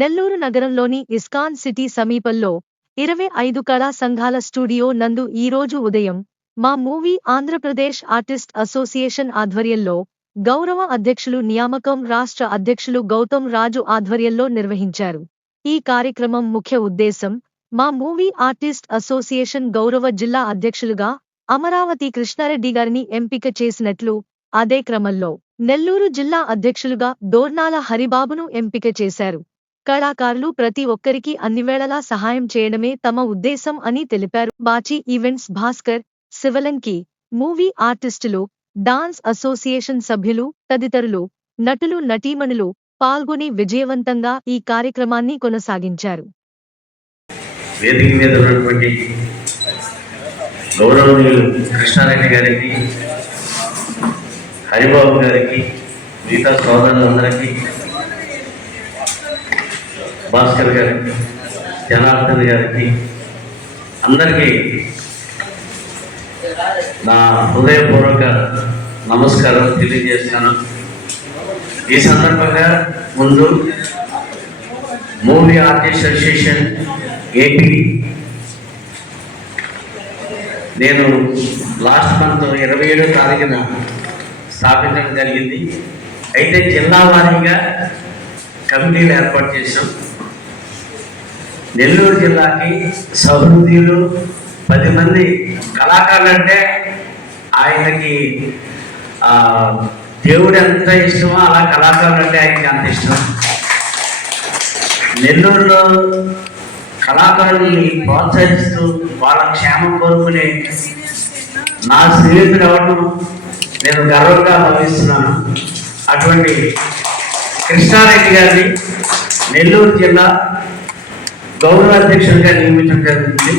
నెల్లూరు నగరంలోని ISKCON city సమీపంలో 25 కళా సంఘాల స్టూడియో నందు ఈరోజు ఉదయం మా మూవీ ఆంధ్రప్రదేశ్ ఆర్టిస్ట్ అసోసియేషన్ ఆధ్వర్యంలో గౌరవ అధ్యక్షులు నియామకం రాష్ట్ర అధ్యక్షులు గౌతమ్ రాజు ఆధ్వర్యంలో నిర్వహించారు. ఈ కార్యక్రమం ముఖ్య ఉద్దేశం మా మూవీ ఆర్టిస్ట్ అసోసియేషన్ గౌరవ జిల్లా అధ్యక్షులుగా అమరావతి కృష్ణారెడ్డి గారిని ఎంపిక చేసినట్లు, అదే క్రమంలో నెల్లూరు జిల్లా అధ్యక్షులుగా డోర్నాల హరిబాబును ఎంపిక చేశారు. కళాకారులు ప్రతి ఒక్కరికి అన్నివేళలా సహాయం చేయడమే తమ ఉద్దేశం అని తెలిపారు. బాచి ఈవెంట్స్ భాస్కర్, శివలంకి, మూవీ ఆర్టిస్టులు, డాన్స్ అసోసియేషన్ సభ్యులు తదితరులు, నటులు నటీమణులు పాల్గొని విజయవంతంగా ఈ కార్యక్రమాన్ని కొనసాగించారు. వేదిక మీద ఉన్నటువంటి గౌరవనీయులు కృష్ణారెడ్డి గారికి, హరిబాబు గారికి, మిగతా సోదరులందరికీ, భాస్కర్ గారికి, జనార్దన్ గారికి, అందరికీ నా హృదయపూర్వక నమస్కారం తెలియజేస్తున్నాను. ఈ సందర్భంగా ముందు మూవీ ఆర్టిస్ట్ అసోసియేషన్ ఏపీ నేను లాస్ట్ మంత్ 27వ తారీఖున స్థాపించడం జరిగింది. అయితే జిల్లా వారీగా కమిటీలు ఏర్పాటు చేసాం. నెల్లూరు జిల్లాకి సహృదయులు 10 మంది కళాకారులు అంటే ఆయనకి దేవుడు ఎంత ఇష్టమో అలా కళాకారులు అంటే ఆయనకి అంత ఇష్టం. నెల్లూరులో కళాకారుల్ని ప్రోత్సహిస్తూ వాళ్ళ క్షేమం కోరుకునే నా స్నేహితుడు అవడం నేను గర్వంగా భావిస్తున్నాను. అటువంటి కృష్ణారెడ్డి గారిని నెల్లూరు జిల్లా గౌరవ అధ్యక్షుడిగా నియమించడం జరిగింది.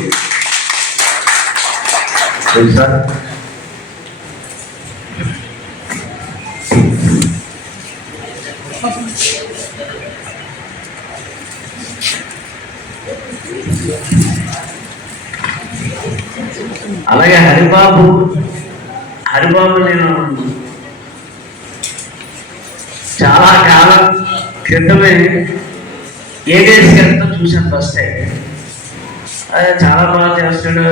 సార్ అలాగే హరిబాబు నేను చాలా కాలం క్రితమే ఏజెన్సీ గారితో చూశాను. ఫస్ట్ టైం అదే చాలా బాగా చేస్తాడు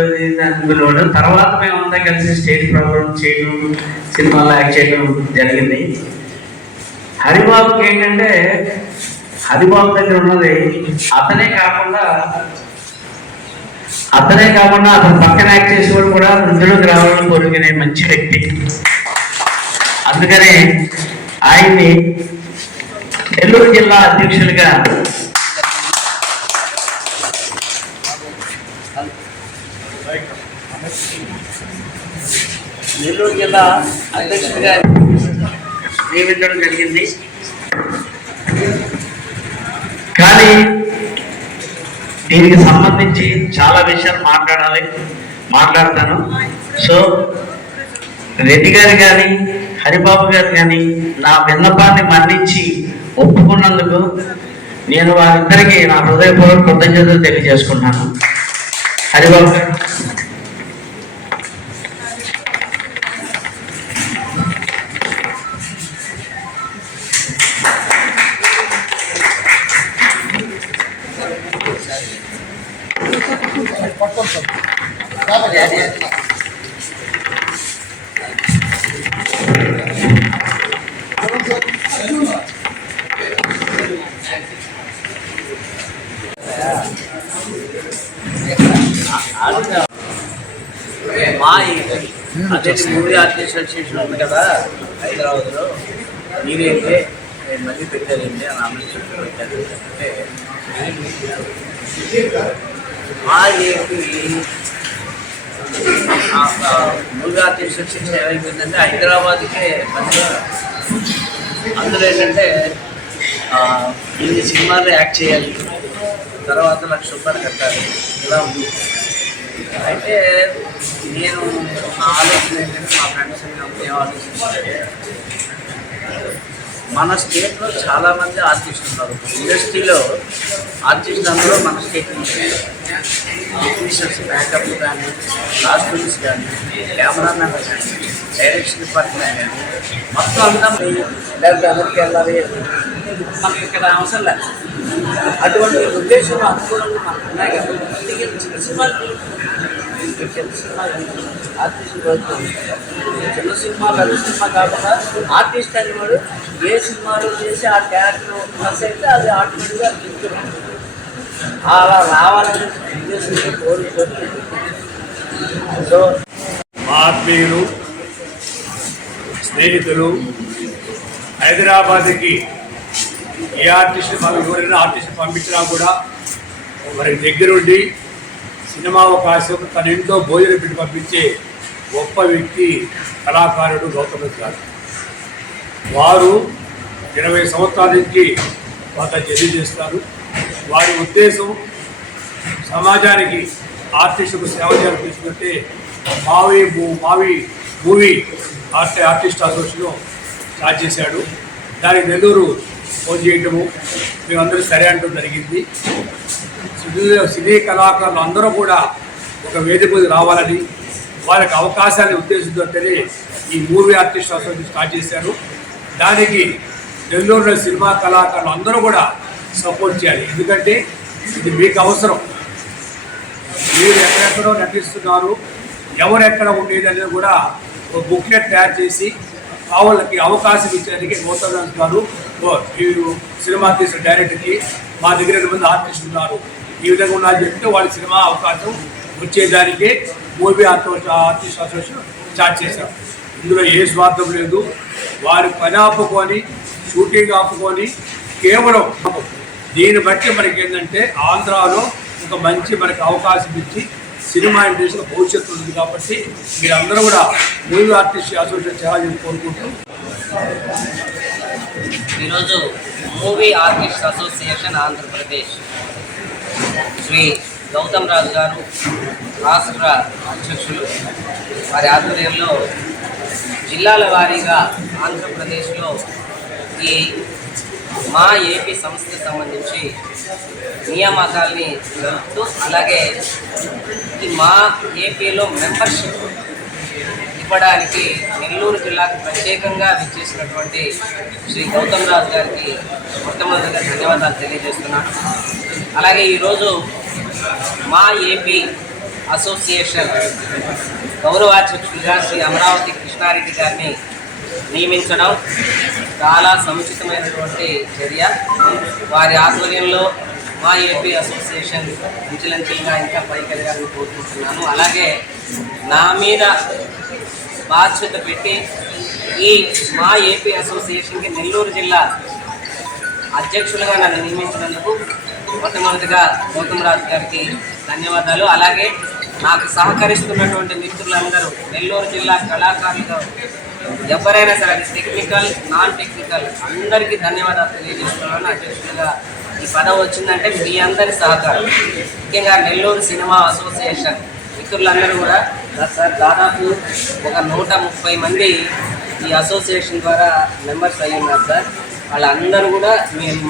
అందులో. తర్వాత మేమంతా కలిసి స్టేజ్ ప్రోగ్రామ్ చేయడం, సినిమాలో యాక్ట్ చేయడం జరిగింది. హరిబాబుకి ఏంటంటే హరిబాబు దగ్గర ఉన్నది అతనే కాకుండా అతని పక్కన యాక్ట్ చేసేవాడు కూడా వృద్ధులకు రావాలని కోరుకునే మంచి వ్యక్తి. అందుకనే ఆయన్ని నెల్లూరు జిల్లా అధ్యక్షులుగా నియమించడం జరిగింది. కానీ దీనికి సంబంధించి చాలా విషయాలు మాట్లాడతాను. సో రెడ్డి గారు కానీ హరిబాబు గారు కానీ నా విన్నపాన్ని మన్నించి ఒప్పుకున్నందుకు నేను వారిద్దరికీ నా హృదయపూర్వక కృతజ్ఞతలు తెలియజేసుకుంటున్నాను. హరిబాబు గారు అదే మూవీ ఆర్టిస్ట్ అసోసియేషన్ ఉంది కదా హైదరాబాద్లో, మీరేంటే మళ్ళీ పెట్టారండి అని ఆలోచించి పెట్టారు. అంటే మా ఏంటి మూవీ ఆర్టిస్ట్ అసోసియేషన్ ఏమైపోయిందంటే హైదరాబాద్కే మళ్ళీ అందులో ఏంటంటే ఇన్ని సినిమాలు యాక్ట్ చేయాలి, తర్వాత ₹1,00,000 కట్టాలి, ఇలా ఉంది. అయితే నేను నా ఆలోచన ఏంటంటే మా ఫ్రెండ్స్ ఏం ఆలోచించాలంటే మన స్టేట్లో చాలామంది ఆర్టిస్టులు ఉన్నారు. ఇండస్ట్రీలో ఆర్టిస్టులు అందరూ మన స్టేట్ నుంచి టెక్నీషియన్స్, బ్యాకప్ కానీ, కాస్ట్యూమ్స్ కానీ, కెమెరామెన్ కానీ, డైరెక్షన్ డిపార్ట్మెంట్ కానీ మొత్తం అంతా లేకపోతే అమెరికా వెళ్ళాలి, మనకి ఇక్కడ అవసరం లేదు. అటువంటి ఉద్దేశంలో అనుకూలంగా మనకు ఉన్నాయి కాబట్టి అందుకే చిన్న సినిమాలు చిన్న సినిమాలు ఆర్టిస్టులు చిన్న సినిమా పెద్ద సినిమా కాకుండా ఆర్టిస్ట్ అనేవాడు ఏ సినిమాలో చేసి ఆ క్యారెక్టర్ ప్లస్ అయితే అది ఆటోమేటిక్గా తింటున్నాం అలా రావాలనే ఉద్దేశంతో కోరుకుంటుంది. సో మా ఆత్మీయులు స్నేహితులు హైదరాబాద్కి ఏ ఆర్టిస్ట్ మాకు ఎవరైనా ఆర్టిస్ట్ పంపించినా కూడా మరి దగ్గరుండి సినిమా అవకాశం తన ఇంట్లో భోజనం పెట్టి పంపించే గొప్ప వ్యక్తి కళాకారుడు గౌతమ్ గారు. వారు 20 సంవత్సరాల నుంచి మాకు జర్నీ చేస్తారు. వారి ఉద్దేశం సమాజానికి ఆర్టిస్టుకు సేవ చేయాలని తీసుకుంటే మావి మూవీ ఆర్టిస్ట్ అసోసియేషన్ స్టార్ట్ చేశాడు. దానికి నెల్లూరు ఫోన్ చేయటము మేమందరూ సరే అంటూ జరిగింది. సినీ కళాకారులు అందరూ కూడా ఒక వేదిక మీద రావాలని వాళ్ళకి అవకాశాన్ని ఉద్దేశించుకుంటేనే ఈ మూవీ ఆర్టిస్ట్ అసోసియేషన్ స్టార్ట్ చేశారు. దానికి నెల్లూరులో సినిమా కళాకారులు అందరూ కూడా సపోర్ట్ చేయాలి. ఎందుకంటే ఇది మీకు అవసరం. మీరు ఎక్కడెక్కడో నటిస్తున్నారు, ఎవరెక్కడ ఉండేది అనేది కూడా ఒక బుక్లెట్ తయారు చేసి వాళ్ళకి అవకాశం ఇచ్చేందుకే గౌతమ్ రాజ్ గారు మీరు సినిమా తీసిన డైరెక్టర్కి మా దగ్గర 2 మంది ఆర్టిస్టులు ఉన్నారు, ఈ విధంగా ఉన్నారు చెప్తే వాళ్ళ సినిమా అవకాశం వచ్చేదానికే మూవీ ఆర్టిస్ట్ అసోసియేషన్ స్టార్ట్ చేశారు. ఇందులో ఏ స్వార్థం లేదు. వారి పని ఆపుకొని షూటింగ్ ఆపుకొని కేవలం దీన్ని బట్టి మనకి ఏంటంటే ఆంధ్రాలో ఒక మంచి మనకి అవకాశం ఇచ్చి సినిమా ఇండస్ట్రీలో భవిష్యత్తు ఉంది. కాబట్టి మీరందరూ కూడా మూవీ ఆర్టిస్ట్ అసోసియేషన్ చేయాలని కోరుకుంటూ ఈరోజు movie artist association Andhra Pradesh Shri Gautam రాజు గారు రాష్ట్ర అధ్యక్షులు వారి ఆధ్వర్యంలో జిల్లాల వారీగా ఆంధ్రప్రదేశ్లో ఈ మా ఏపీ సంస్థకి సంబంధించి నియామకాల్ని జరుపుతూ అలాగే ఈ మా ఏపీలో మెంబర్షిప్ ఇవ్వడానికి నెల్లూరు జిల్లాకు ప్రత్యేకంగా విచ్చేసినటువంటి శ్రీ గౌతమ్ రాజు గారికి మొట్టమొదటిగా ధన్యవాదాలు తెలియజేస్తున్నాను. అలాగే ఈరోజు మా ఏపీ అసోసియేషన్ గౌరవాధ్యక్షులుగా శ్రీ అమరావతి కృష్ణారెడ్డి గారిని నియమించడం చాలా సముచితమైనటువంటి చర్య. వారి ఆధ్వర్యంలో మా ఏపీ అసోసియేషన్ అంచెలంచెలుగా ఇంకా పైకి ఎదగాలని కోరుకుంటున్నాను. అలాగే నా మీద బాధ్యత పెట్టి ఈ మా ఏపీ అసోసియేషన్కి నెల్లూరు జిల్లా అధ్యక్షులుగా నన్ను నియమించినందుకు మొట్టమొదటిగా గౌతమ్ రాజు గారికి ధన్యవాదాలు. అలాగే నాకు సహకరిస్తున్నటువంటి మిత్రులందరూ నెల్లూరు జిల్లా కళాకారులుగా ఎవరైనా సరే అది టెక్నికల్ నాన్ టెక్నికల్ అందరికీ ధన్యవాదాలు తెలియజేస్తున్నాను. అధ్యక్షులుగా ఈ పదవి వచ్చిందంటే మీ అందరి సహకారం, ముఖ్యంగా నెల్లూరు సినిమా అసోసియేషన్ మిత్రులందరూ కూడా సార్ దాదాపు ఒక 130 మంది ఈ అసోసియేషన్ ద్వారా మెంబర్స్ అయ్యి ఉన్నారు సార్. వాళ్ళందరూ కూడా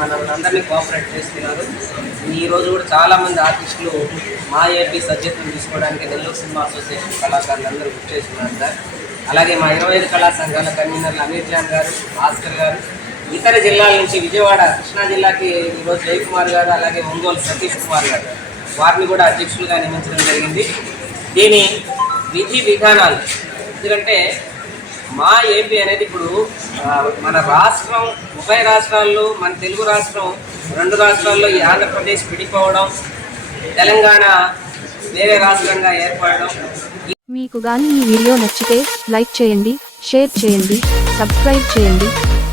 మనందరినీ కోఆపరేట్ చేస్తున్నారు. ఈరోజు కూడా చాలామంది ఆర్టిస్టులు మా ఏపీ సభ్యత్వం తీసుకోవడానికి నెల్లూరు సినిమా అసోసియేషన్ కళాకారులు అందరూ గుర్తు చేస్తున్నారు సార్. అలాగే మా 25 కళా సంఘాల కన్వీనర్లు అమీర్ జాన్ గారు, భాస్కర్ గారు, ఇతర జిల్లాల నుంచి విజయవాడ కృష్ణా జిల్లాకి ఈరోజు జయకుమార్ గారు, అలాగే ఒంగోలు సతీష్ కుమార్ గారు, వారిని కూడా అధ్యక్షులుగా నియమించడం జరిగింది. దీని విధి విధానాలు ఎందుకంటే మా ఏపీ అనేది ఇప్పుడు మన రాష్ట్రం ఉభయ రాష్ట్రాల్లో మన తెలుగు రాష్ట్రం 2 రాష్ట్రాల్లో ఈ ఆంధ్రప్రదేశ్ విడిపోవడం, తెలంగాణ వేరే రాష్ట్రంగా ఏర్పడడం. మీకు గాని ఈ వీడియో నచ్చితే లైక్ చేయండి, షేర్ చేయండి, సబ్స్క్రైబ్ చేయండి.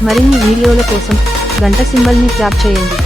మరిన్ని వీడియోల కోసం గంట సింబల్ని ట్యాప్ చేయండి.